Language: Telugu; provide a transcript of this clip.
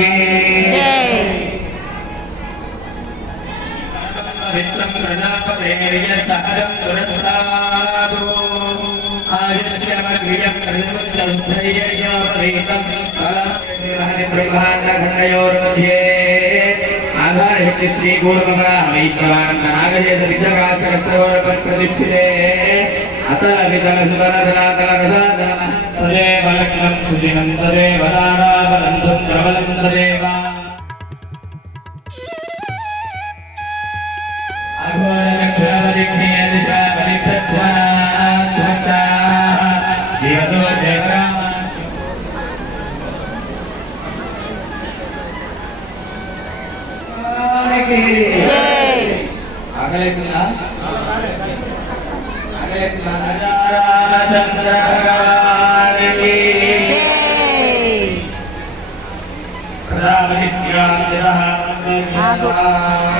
Bye. मित्रं प्रजापतेर्य सहरं पुरस्तादो आयुष्यमग्रियं प्रतिमुद्धैर्योपरीतं ब्रह्माण्डघटयोर्मध्ये आधारहिति श्रीगुरुमरामैश्वरान् नागजेत विद्यकाशकस्तवरप्रतिष्ठिते अतः वितरसुतरधनातरसाधनः तदेव लग्नं सुदिनं तदेव दानावरं ఆగలేకున్నా ఆగలేకున్నా రామచంద్రగారికి ఆజీవకుల